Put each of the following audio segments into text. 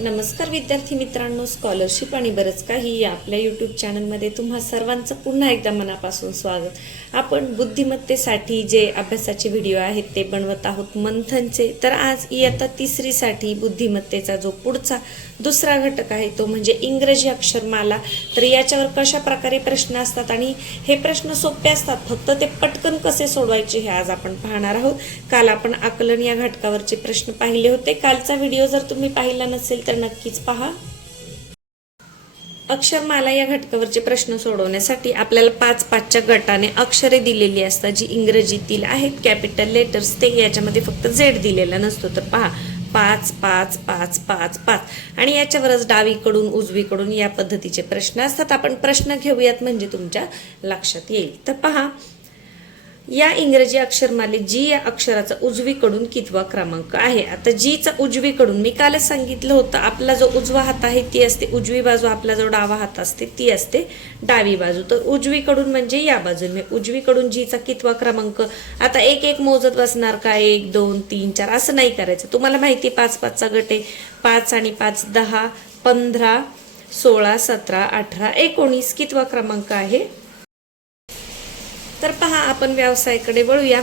नमस्कार विद्यार्थी मित्रांनो, स्कॉलरशिप आणि बरंच काही या आपल्या यूट्यूब चॅनलमध्ये तुम्हा सर्वांचं पुन्हा एकदा मनापासून स्वागत. आपण बुद्धिमत्तेसाठी जे अभ्यासाचे व्हिडिओ आहेत ते बनवत आहोत मंथनचे. तर आज इयत्ता तिसरीसाठी बुद्धिमत्तेचा जो पुढचा दुसरा घटक आहे तो म्हणजे इंग्रजी अक्षरमाला. तर याच्यावर कशा प्रकारे प्रश्न असतात आणि हे प्रश्न सोपे असतात, फक्त ते पटकन कसे सोडवायचे हे आज आपण पाहणार आहोत. काल आपण आकलन या घटकावरचे प्रश्न पाहिले होते. कालचा व्हिडिओ जर तुम्ही पाहिला नसेल तर नक्कीच पहा. अक्षरमाला या घटकावरचे प्रश्न सोडवण्यासाठी आपल्याला 5-5च्या गटाने अक्षरे दिलेली असतात जी इंग्रजीतील आहेत. कॅपिटल लेटर्स ते याच्यामध्ये फक्त झेड दिलेला नसतो. तर पहा 5 5 5 5 5 आणि याच्यावरच डावीकडून उजवीकडून या पद्धतीचे प्रश्न असतात. आपण प्रश्न घेऊयात म्हणजे तुमच्या लक्षात येईल. तर पहा, या इंग्रजी अक्षरमालेत जी या अक्षराचा उजवीकडून कितवा क्रमांक आहे. आता जीचा उजवीकडून मी कालच सांगितलं होतं, आपला जो उजवा हात आहे ती असते उजवी बाजू, आपला जो डावा हात असते ती असते डावी बाजू. तर उजवीकडून म्हणजे या बाजूने उजवीकडून जीचा कितवा क्रमांक. आता एक एक मोजत बसणार का, 1 2 3 4 असं नाही करायचं. तुम्हाला माहिती 5-5चा गट आहे. 5 आणि 5 10 15 16 17 18 19 कितवा क्रमांक आहे. तर पहा, आपण व्यवसायाकडे वळूया.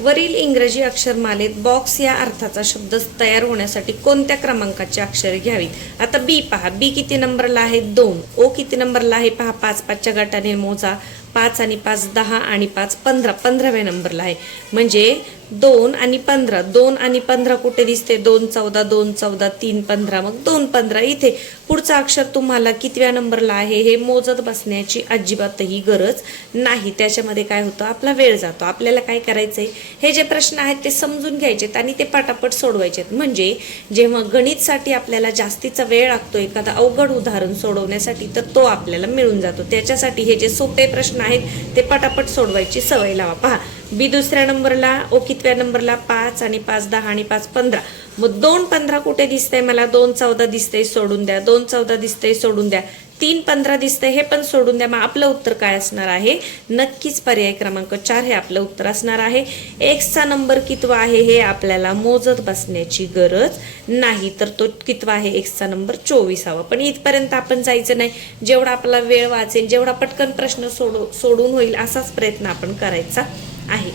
वरील इंग्रजी अक्षरमालेत बॉक्स या अर्थाचा शब्द तयार होण्यासाठी कोणत्या क्रमांकाची अक्षरे घ्यावीत. आता बी पहा, बी किती नंबरला आहे 2. ओ किती नंबरला आहे पहा, 5-5च्या गटाने मोजा. 5 आणि 5 10 आणि 5 15, 15व्या नंबरला आहे. म्हणजे 2 आणि 15, 2 आणि 15 कुठे दिसते, 2 14 2 14 3 15, मग 2 15. इथे पुढचा अक्षर तुम्हाला कितव्या नंबरला आहे हे मोजत बसण्याची अजिबातही गरज नाही. त्याच्यामध्ये काय होतं, आपला वेळ जातो. आपल्याला काय करायचंय, हे जे प्रश्न आहेत ते समजून घ्यायचेत आणि ते पटापट सोडवायचेत. म्हणजे जेव्हा गणितसाठी आपल्याला जास्तीचा वेळ लागतो एखादा अवघड उदाहरण सोडवण्यासाठी, तर तो आपल्याला मिळून जातो. त्याच्यासाठी हे जे सोपे प्रश्न आहेत ते पटापट सोडवायची सवय लावा. पहा, बी दुसऱ्या नंबरला, ओ कितव्या नंबरला, 5 आणि 5 10 आणि 5 15. मग 2 15 कुठे दिसतंय मला, 2 14 दिसतंय, सोडून द्या. 2 14 दिसतंय, सोडून द्या. 3 15 दिसतंय, हे पण सोडून द्या. मग आपलं उत्तर काय असणार आहे, नक्कीच पर्याय क्रमांक 4 हे आपलं उत्तर असणार आहे. एक्सचा नंबर कितवा आहे हे आपल्याला मोजत बसण्याची गरज नाही. तर तो कितवा आहे, एक्सचा नंबर 24वा. पण इथपर्यंत आपण जायचं नाही. जेवढा आपला वेळ वाचेल, जेवढा पटकन प्रश्न सोडून होईल असाच प्रयत्न आपण करायचा आहे.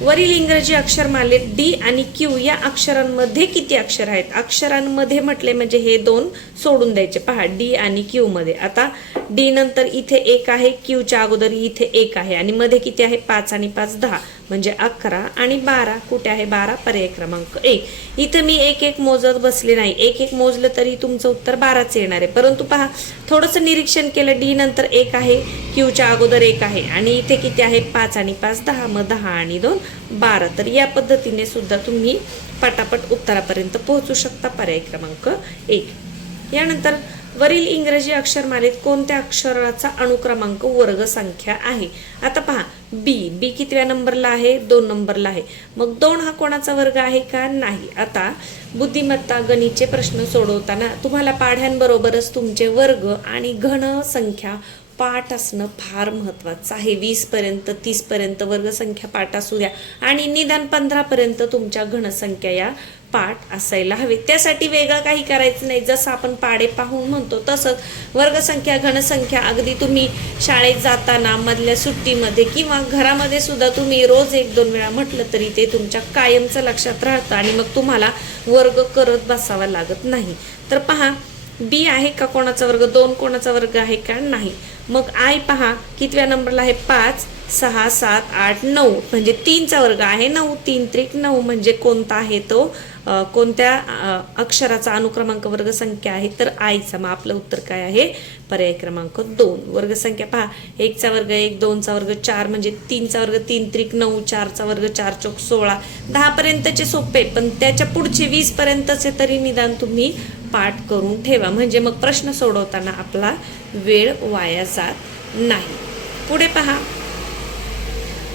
वरील इंग्रजी अक्षरमालेत डी आणि क्यू या अक्षरांमध्ये किती अक्षर आहेत. अक्षरांमध्ये म्हटले म्हणजे हे 2 सोडून द्यायचे. पहा, डी आणि क्यू मध्ये आता डी नंतर इथे 1 आहे, क्यूच्या अगोदर इथे 1 आहे आणि मध्ये किती आहे, 5 आणि 5 10 म्हणजे 11 आणि 12 कुठे आहे, 12 पर्याय क्रमांक 1. इथे मी एक एक मोजत बसले नाही. एक एक मोजलं तरी तुमचं उत्तर 12च येणार आहे. परंतु पहा, थोडंसं निरीक्षण केलं, डी नंतर 1 आहे, क्यूच्या अगोदर 1 आहे आणि इथे किती आहे, 5 आणि 5 10, मग 10 आणि 2 12. तर या पद्धतीने सुद्धा तुम्ही पटापट उत्तरापर्यंत पोहोचू शकता. पर्याय क्रमांक 1. यानंतर वरील इंग्रजी अक्षरमालेत कोणत्या अक्षराचा अनुक्रमांक वर्ग संख्या आहे. आता पहा, बी कितव्या नंबरला आहे, 2 नंबरला आहे. मग 2 हा कोणाचा वर्ग आहे का, नाही. आता बुद्धिमत्ता गणितचे प्रश्न सोडवताना तुम्हाला पाढ्यांबरोबरच तुमचे वर्ग आणि घन संख्या पाठ असणं फार महत्वाचं आहे. 20 पर्यंत 30 पर्यंत वर्गसंख्या पाठ असू द्या आणि निदान 15 पर्यंत तुमच्या घनसंख्या या पाठ असायला हवे. त्यासाठी वेगळं काही करायचं नाही. जसं आपण पाडे पाहून म्हणतो तसंच वर्गसंख्या घनसंख्या अगदी तुम्ही शाळेत जाताना मधल्या सुट्टीमध्ये किंवा घरामध्ये सुद्धा तुम्ही रोज 1-2 वेळा म्हटलं तरी ते तुमच्या कायमचं लक्षात राहतं आणि मग तुम्हाला वर्ग करत बसावा लागत नाही. तर पहा, बी आहे का कोणाचा वर्ग, 2 कोणाचा वर्ग आहे का, नाही. मग आय पहा, कितव्या नंबरला आहे, 5 6 7 8 9 म्हणजे 3चा वर्ग आहे 9. 3 त्रिक 9 म्हणजे कोणता आहे तो, कोणत्या अक्षराचा अनुक्रमांक वर्ग संख्या आहे, तर आयचा. मग आपलं उत्तर काय आहे, पर्याय क्रमांक 2. वर्गसंख्या पहा, 1चा वर्ग 1, 2चा वर्ग 4 म्हणजे 3चा वर्ग 3 त्रिक 9, 4चा वर्ग 4 चौक 16. 10 पर्यंतचे सोपे, पण त्याच्या पुढचे 20 पर्यंतचे तरी निदान तुम्ही पाठ करून ठेवा. म्हणजे मग प्रश्न सोडवताना आपला वेळ वाया जात नाही. पुढे पहा,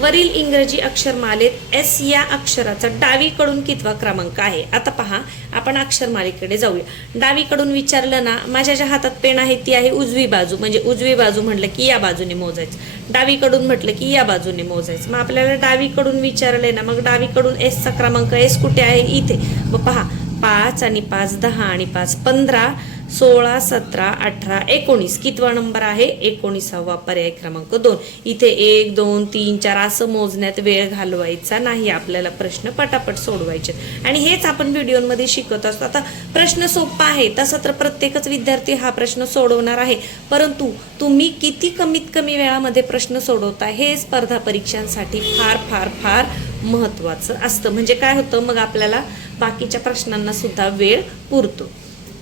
वरील इंग्रजी अक्षरमालेत एस या अक्षराचा डावीकडून कितवा क्रमांक आहे. आता पहा, आपण अक्षरमालेकडे जाऊया. डावीकडून विचारलं ना, माझ्या ज्या हातात पेन आहे ती आहे उजवी बाजू. म्हणजे उजवी बाजू म्हटलं की या बाजूने मोजायचं, डावीकडून म्हटलं की या बाजूने मोजायचं. मग आपल्याला डावीकडून विचारलंय ना, मग डावीकडून एसचा क्रमांक, एस कुठे आहे, इथे. मग पहा, 5 आणि 5 10 आणि 5 15 16 17 18 19 कितवा नंबर आहे 19वा पर्याय क्रमांक 2. इथे 1 2 3 4 असं मोजण्यात वेळ घालवायचा नाही, आपल्याला प्रश्न पटापट सोडवायचे आणि हेच आपण व्हिडिओमध्ये शिकत असतो. आता प्रश्न सोपा आहे तसा तर प्रत्येकच विद्यार्थी हा प्रश्न सोडवणार आहे, परंतु तुम्ही किती कमीत कमी वेळामध्ये प्रश्न सोडवता हे स्पर्धा परीक्षांसाठी फार फार फार महत्त्वाचं असतं. म्हणजे काय होतं, मग आपल्याला बाकीच्या प्रश्नांना सुद्धा वेळ पुरतो.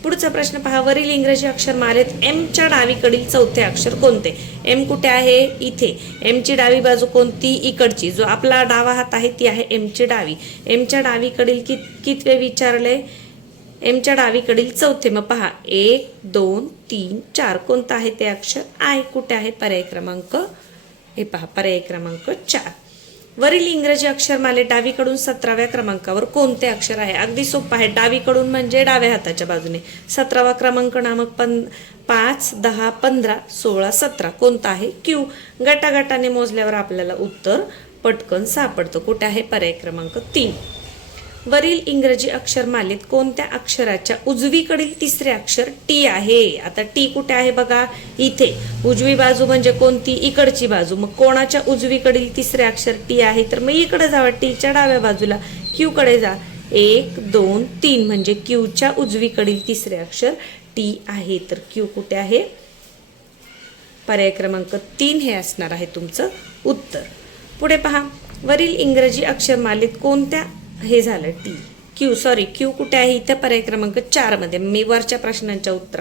पुढचा प्रश्न पहा, वरील इंग्रजी अक्षरमालेत एमच्या डावीकडील चौथे अक्षर कोणते? एम कुठे आहे? इथे. एमची डावी बाजू कोणती? इकडची. जो आपला डावा हात आहे ती आहे एमची डावी. एमच्या डावीकडील कितवे विचारले? एमच्या डावीकडील चौथे. मग पहा 1 2 3 4 कोणतं आहे ते अक्षर? आय. कुठे आहे? पर्याय क्रमांक, हे पहा पर्याय क्रमांक 4. वरील इंग्रजी अक्षरमालेत डावीकडून 17व्या क्रमांकावर कोणते अक्षर आहे? अगदी सोपं आहे. डावीकडून म्हणजे डाव्या हाताच्या बाजूने. 17वा क्रमांक नामक 5 10 15 16 17 कोणता आहे? क्यू. गटागटाने मोजल्यावर आपल्याला उत्तर पटकन सापडतं. कुठे आहे? पर्याय क्रमांक 3. वरील इंग्रजी अक्षरमालेत कोणत्या अक्षराच्या उजवीकडील तिसरे अक्षर टी आहे? आता टी कुठे आहे बघा, इथे. उजवी बाजू म्हणजे कोणती? इकडची बाजू. मग कोणाच्या उजवीकडील तिसरे अक्षर टी आहे? तर मग इकडे जावा, टीच्या डाव्या बाजूला. क्यू कडे जा. 1 2 3 म्हणजे क्यूच्या उजवीकडील तिसरे अक्षर टी आहे. तर क्यू कुठे आहे? पर्याय क्रमांक 3 हे असणार आहे तुमचं उत्तर. पुढे पहा, वरील इंग्रजी अक्षरमालेत कोणत्या, हे झालं टी, क्यू कुठे आहे? इथं पर्याय क्रमांक 4 मध्ये. मी वरच्या प्रश्नांच्या उत्तर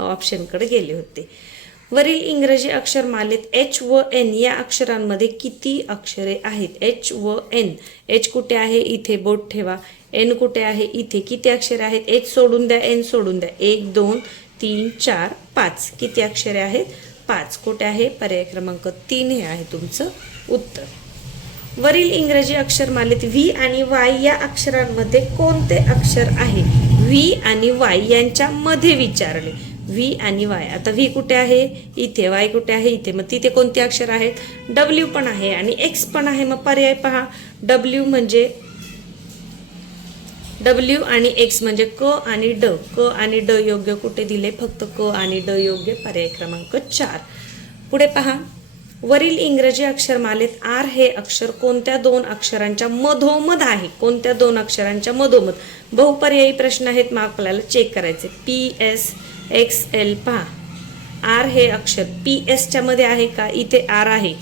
ऑप्शनकडे गेले होते. वरील इंग्रजी अक्षरमालेत एच व एन या अक्षरांमध्ये किती अक्षरे आहेत? एच व एन. एच कुठे आहे? इथे. बोट ठेवा. एन कुठे आहे? इथे. किती अक्षरे आहेत? एच सोडून द्या, एन सोडून द्या. 1 2 3 4 5 किती अक्षरे आहेत? 5. कुठे आहे? पर्याय क्रमांक 3 हे आहे तुमचं उत्तर. वरील इंग्रजी अक्षरमालेत व्ही आणि वाय या अक्षरांमध्ये कोणते अक्षर आहे? व्ही आणि वाय यांच्या मध्ये विचारले. व्ही आणि वाय. आता व्ही कुठे आहे? इथे. वाय कुठे आहे? इथे. मग तिथे कोणते अक्षर आहेत? डब्ल्यू पण आहे आणि एक्स पण आहे. मग पर्याय पहा, डब्ल्यू म्हणजे डब्ल्यू आणि एक्स म्हणजे क आणि ड. क आणि ड योग्य कुठे दिले? फक्त क आणि ड योग्य. पर्याय क्रमांक 4. पुढे पहा, वरील इंग्रजी अक्षरमालेत आर हे अक्षर कोणत्या दोन अक्षरांच्या मधोमध आहे? कोणत्या दोन अक्षरांच्या मधोमध? बहुपर्यायी प्रश्न आहेत, मग आपल्याला चेक करायचे. P S x L. पहा, आर हे अक्षर पी एसच्या मध्ये आहे का? इथे आर आहे.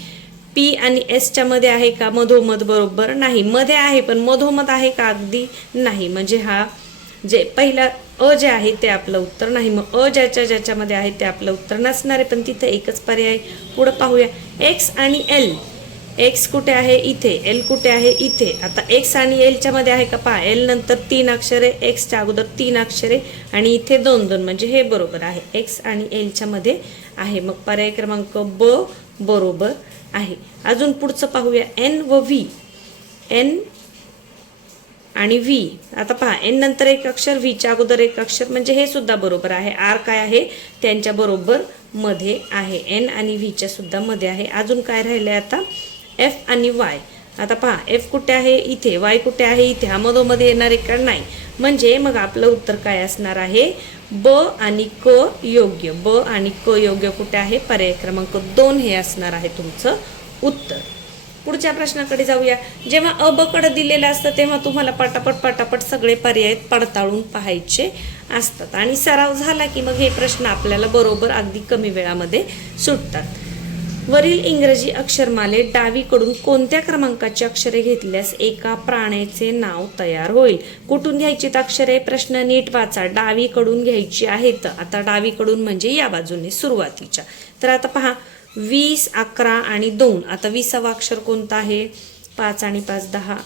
पी आणि एसच्या मध्ये आहे का? मधोमध बरोबर नाही. मध्ये आहे पण मधोमध आहे का? अगदी नाही. म्हणजे हा जे पहिला अ जे आहे ते आपलं उत्तर नाही. मग अ ज्याच्यामध्ये आहे ते आपलं उत्तर नसणार आहे, पण तिथे एकच पर्याय. पुढे पाहूया, एक्स आणि एल. एक्स कुठे आहे? इथे. एल कुठे आहे? इथे. आता एक्स आणि एलच्या मध्ये आहे का? पहा, एल नंतर 3 अक्षरे, एक्सच्या अगोदर 3 अक्षरे आणि इथे 2 2 म्हणजे हे बरोबर आहे. एक्स आणि एलच्या मध्ये आहे. मग पर्याय क्रमांक ब बरोबर आहे. अजून पुढचं पाहूया, एन व व्ही. एन आणि व्ही. आता पहा, एन नंतर एक अक्षर, व्हीच्या अगोदर एक अक्षर म्हणजे हे सुद्धा बरोबर आहे. आर काय आहे? त्यांच्या बरोबर मध्ये आहे. एन आणि व्हीच्या सुद्धा मध्ये आहे. अजून काय राहिले आता? एफ आणि वाय. आता पहा, एफ कुठे आहे? इथे. वाय कुठे आहे? इथे. हा मधोमध्ये येणार आहे का? नाही. म्हणजे मग आपलं उत्तर काय असणार आहे? ब आणि क योग्य. ब आणि क योग्य कुठे आहे? पर्याय क्रमांक 2 हे असणार आहे तुमचं उत्तर. पुढच्या प्रश्नाकडे जाऊया. जेव्हा अ ब कडे दिलेलं असतं तेव्हा तुम्हाला पटापट सगळे पर्याय पडताळून पाहायचे असतात आणि सराव झाला की मग हे प्रश्न आपल्याला बरोबर अगदी कमी वेळामध्ये सुटतात. वरील इंग्रजी अक्षरमालेत डावीकडून कोणत्या क्रमांकाची अक्षरे घेतल्यास एका प्राण्याचे नाव तयार होईल? कुठून घ्यायची अक्षरे? प्रश्न नीट वाचा. डावीकडून घ्यायची आहेत. आता डावीकडून म्हणजे या बाजूने सुरुवातीच्या. तर आता पहा, 20 11 आणि 2. आता 20वा अक्षर कोणता आहे? 5 आणि 5 10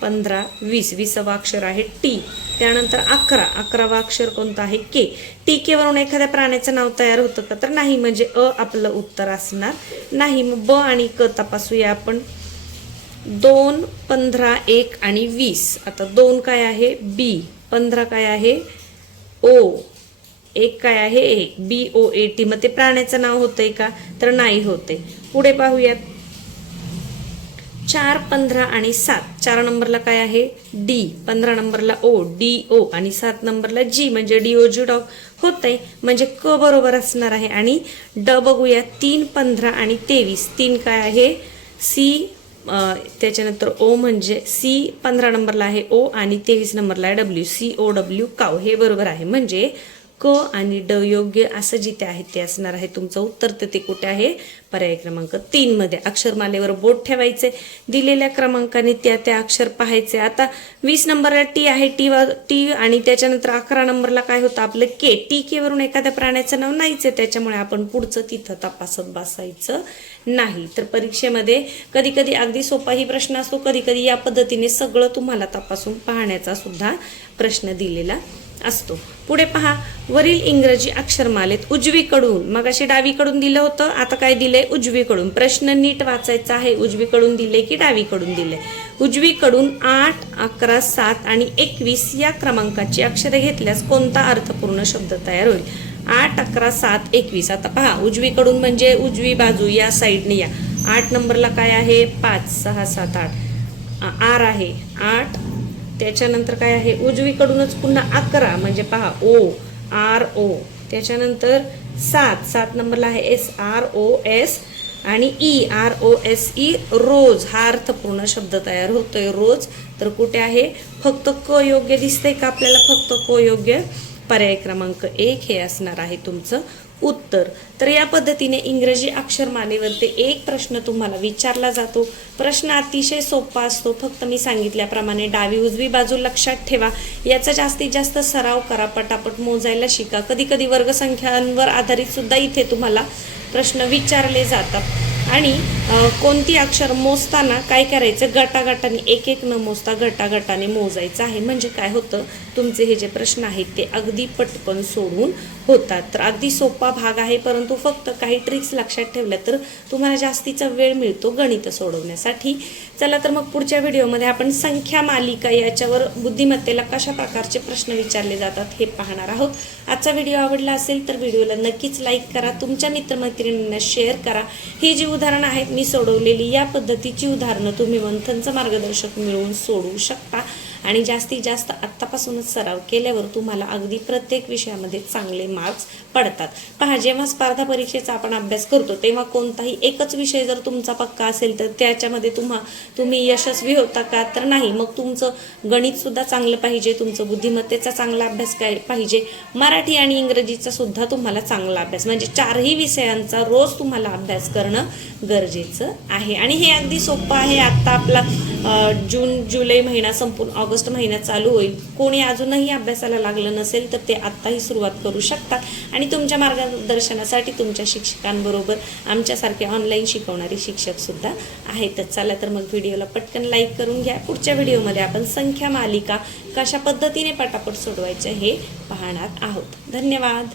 15 20. 20वा अक्षर आहे टी. त्यानंतर 11. 11वा अक्षर कोणता आहे? के. टी केवरून एखाद्या प्राण्याचं नाव तयार होतं का? तर नाही. म्हणजे अ आपलं उत्तर असणार नाही. मग ब आणि क तपासूया आपण. 2 15 1 आणि 20. आता 2 काय आहे? बी. 15 काय आहे? ओ. 1 काय आहे? ए. BOAT. मग ते प्राण्याचं नाव होतंय का? तर नाही होते. पुढे पाहूयात, 4, 15 आणि 7. 4 नंबरला काय आहे डी, 15 नंबरला ओ, डी ओ आणि 7 नंबरला जी म्हणजे डीओजी डॉग होतंय, म्हणजे क बरोबर असणार आहे. आणि ड बघूया 3, 15 आणि 23. 3 काय आहे सी, त्याच्यानंतर ओ म्हणजे सी, 15 नंबरला आहे ओ आणि 23 नंबरला आहे डब्ल्यू, COW काव, हे बरोबर आहे. म्हणजे क आणि ड योग्य असं जिथे आहे ते असणार आहे तुमचं उत्तर. तर ते कुठे आहे पर्याय क्रमांक 3 मध्ये. अक्षरमालेवर बोट ठेवायचे, दिलेल्या क्रमांकाने त्या अक्षर पाहायचे. आता 20 नंबरला टी आहे, टी आणि त्याच्यानंतर 11 नंबरला काय होतं आपलं के. टी के वरून एखाद्या प्राण्याचं नाव नाहीच आहे, त्याच्यामुळे आपण पुढचं तिथं तपासत बसायचं नाही. तर परीक्षेमध्ये कधी कधी अगदी सोपाही प्रश्न असतो, कधी कधी या पद्धतीने सगळं तुम्हाला तपासून पाहण्याचा सुद्धा प्रश्न दिलेला असतो. पुढे पहा, वरील इंग्रजी अक्षरमालेत उजवीकडून, मग अशी डावीकडून दिलं होतं, आता काय दिलंय उजवीकडून. प्रश्न नीट वाचायचा आहे, उजवीकडून दिले की डावीकडून दिले. उजवीकडून 8, 11, 7 आणि 21 या क्रमांकाची अक्षरे घेतल्यास कोणता अर्थपूर्ण शब्द तयार होईल. 8, 11, 7, 21. आता पहा, उजवीकडून म्हणजे उजवी बाजू या साईडने या. 8 नंबरला काय आहे 5, 6, 7, 8. आर आहे 8. त्याच्यानंतर काय आहे उजवीकडूनच पुन्हा 11 म्हणजे पहा ओ, आर ओ. त्याच्यानंतर 7 नंबरला आहे SROS आणि EROSE, रोज. हा अर्थपूर्ण शब्द तयार होतोय रोज. तर कुठे आहे फक्त क योग्य दिसतंय का आपल्याला, फक्त क योग्य. पर्याय क्रमांक 1 हे असणार आहे तुमचं उत्तर. तर या पद्धतीने इंग्रजी अक्षरमालेवरती एक प्रश्न तुम्हाला विचारला जातो. प्रश्न अतिशय सोपा असतो, फक्त मी सांगितल्याप्रमाणे डावी उजवी बाजू लक्षात ठेवा. याचा जास्तीत जास्त सराव करा, पटापट मोजायला शिका. कधी कधी वर्गसंख्यांवर आधारित सुद्धा इथे तुम्हाला प्रश्न विचारले जातात. आणि कोणती अक्षर मोजताना काय करायचं, गटागटाने एक न मोजता गटागटाने मोजायचं आहे. म्हणजे काय होतं, तुमचे हे जे प्रश्न आहेत ते अगदी पटकन सोडून होतात. तर अगदी सोपा भाग आहे, परंतु फक्त काही ट्रिक्स लक्षात ठेवल्या तर तुम्हाला जास्तीचा वेळ मिळतो गणित सोडवण्यासाठी. चला तर मग पुढच्या व्हिडिओमध्ये आपण संख्या मालिका याच्यावर बुद्धिमत्तेला कशा प्रकारचे प्रश्न विचारले जातात हे पाहणार आहोत. आजचा व्हिडिओ आवडला असेल तर व्हिडिओला नक्कीच लाईक करा, तुमच्या मित्रमैत्रिणींना शेअर करा. ही जी उदाहरणं आहेत मी सोडवलेली, या पद्धतीची उदाहरणं तुम्ही मंथनचं मार्गदर्शक मिळवून सोडवू शकता. आणि जास्तीत जास्त आत्तापासूनच सराव केल्यावर तुम्हाला अगदी प्रत्येक विषयामध्ये चांगले मार्क्स पडतात. पहा, जेव्हा स्पर्धा परीक्षेचा आपण अभ्यास करतो तेव्हा कोणताही एकच विषय जर तुमचा पक्का असेल तर त्याच्यामध्ये तुम्ही यशस्वी होता का, तर नाही. मग तुमचं गणित सुद्धा चांगलं पाहिजे, तुमचं बुद्धिमत्तेचा चांगला अभ्यास पाहिजे, मराठी आणि इंग्रजीचा सुद्धा तुम्हाला चांगला अभ्यास, म्हणजे 4ही विषयांचा रोज तुम्हाला अभ्यास करणं गरजेचं आहे. आणि हे अगदी सोपं आहे. आत्ता आपला जून जुलै महिना संपून ऑगस्ट महिना चालू होईल. कोणी अजूनही अभ्यासाला लागलं नसेल तर ते आत्ताही सुरुवात करू शकतात. आणि तुमच्या मार्गदर्शनासाठी तुमच्या शिक्षकांबरोबर आमच्यासारखे ऑनलाईन शिकवणारे शिक्षक सुद्धा आहेतच. चला तर मग व्हिडिओला पटकन लाईक करून घ्या. पुढच्या व्हिडिओमध्ये आपण संख्या मालिका कशा पद्धतीने पटापट सोडवायचं हे पाहणार आहोत. धन्यवाद.